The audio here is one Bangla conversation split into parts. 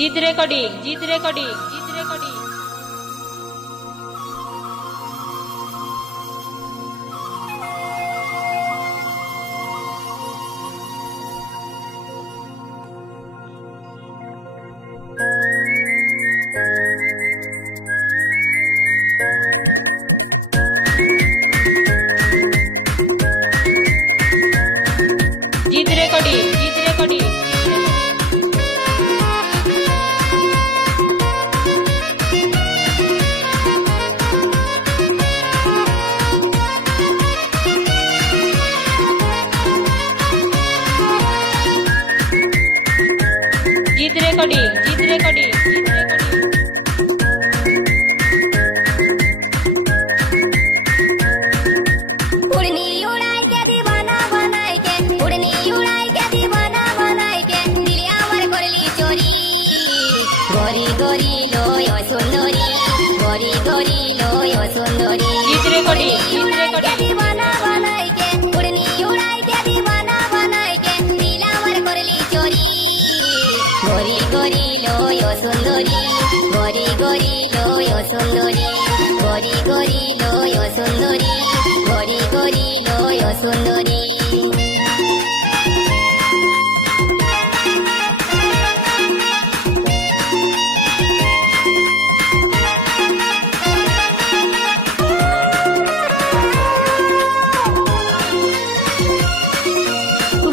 জিত রেকর্ডিং, জিত রেকর্ডিং, জিত রেকর্ডিং। জিত রেকর্ডিং, জিত রেকর্ডিং। জিত রেকর্ডিং, জিত রেকর্ডিং, জিত রেকর্ডিং। उड़नी उड़ाई के दीवाना बनाई के, उड़नी उड़ाई के दीवाना बनाई के, दिलिया मर करली चोरी। गोरी गोरी लोयो सुंदरी, गोरी गोरी लोयो सुंदरी। জিত রেকর্ডিং, জিত उड़ाई के রেকর্ডিং। दीवाना बनाई के, उड़नी उड़ाई के दीवाना बनाई के, दिलिया मर करली चोरी। गोरी गोरी लोयो सुंदरी, गोरी गोरी लोयो सुंदरी, गोरी गोरी लोयो सुंदरी, गोरी गोरी लोयो सुंदरी।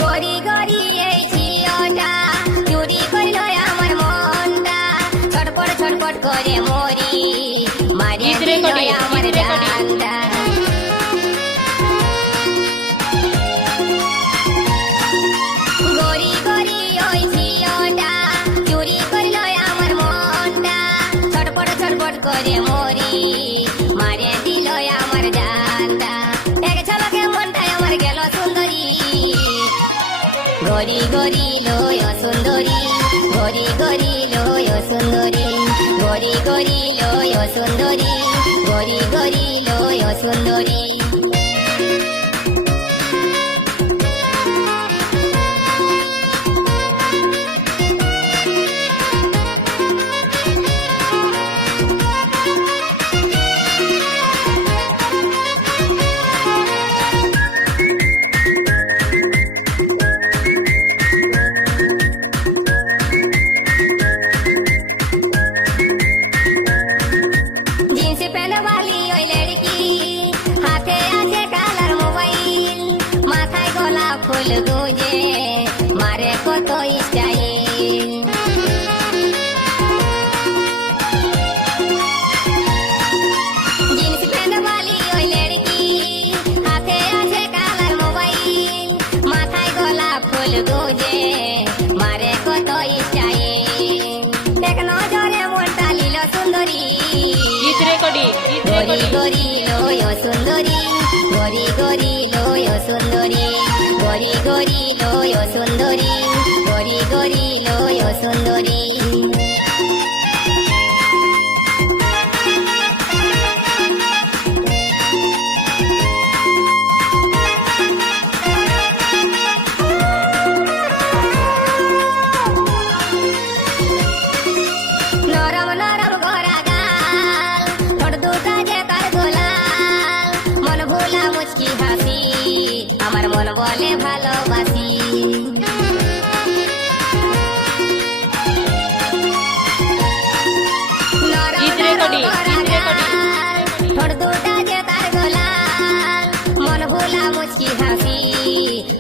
গরি গরি এই ঝিওটা চুরি কইল আমার মনটা, ছটপট ছটপট করে মরি, মারিয়ে জিত দিল রেকর্ডিং, আমার জিত রেকর্ডিং। জানটা। গরি গরি ওই ঝিওটা চুরি কইল আমার মনটা, ছটপট ছটপট করে মরি, মারিয়ে দিল আমার জানটা। এক ঝলকে মনটাই আমার গেল সুন্দরী। গরি গরি লোয় সুন্দরী, গরি গরি লোয় সুন্দরী, গরি গরি লোয় সুন্দরী, গরি গরি লোয় সুন্দরী। जींस पहन वाली ओई लड़की, हाथे आछे कालार मोबाइल, माथाय गोलाप फूल गुंजे, मारे कत स्टाइल। जींस पहन वाली ओई लड़की, हाथे आछे कालार मोबाइल, माथाय गोलाप फूल गुंजे, मारे कत स्टाइल। एक नजरे মনটা লীল সুন্দরী। জিত রেকর্ডিং, জিত গরি রেকর্ডিং। গরি লোয় সুন্দরী, গরি গরি লোয় সুন্দরী, গরি গরি লোয় সুন্দরী, গরি গরি লোয় সুন্দরী। নরম নরম গোরা গাল, ঠোঁট দুটা যে তার গোলাল, মন ভোলা মুচকি হাসি, আমার মন বলে ভালোবাসি। নরম জিত নরম রেকর্ডিং, গোরা জিত রেকর্ডিং। গাল, ঠোঁট দুটা যে তার গোলাল, মন ভোলা মুচকি হাসি,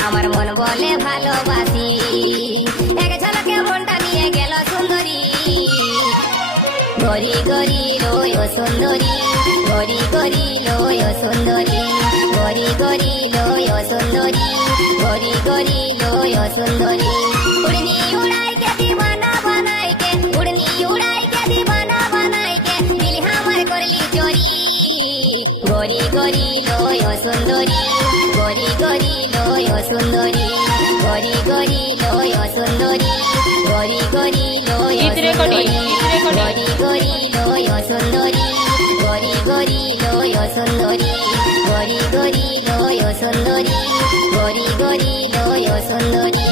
আমার মন বলে ভালোবাসি। এক ঝলকে মনটা নিয়ে গেল সুন্দরী। গরি গরি লোয় সুন্দরী, গরি গরি লোয় সুন্দরী, গরি গরি লোয় সুন্দরী, গরি গরি লোয় সুন্দরী। উড়নি উড়াই के दीवाना बनाई के, उड़नी उड़ाई के दीवाना बनाई के, दिल हमार करली चोरी। गरी गरी लोय सुंदरी, गरी गरी लोय सुंदरी, गरी गरी लोय सुंदरी, गरी गरी लोय জিত রেকর্ডিং, सुंदरी, জিত রেকর্ডিং। गरी गरी लोय सुंदरी, गरी गरी लोय सुंदरी, गरी गरी लोय सुंदरी, गरी गरी लोय सुंदरी।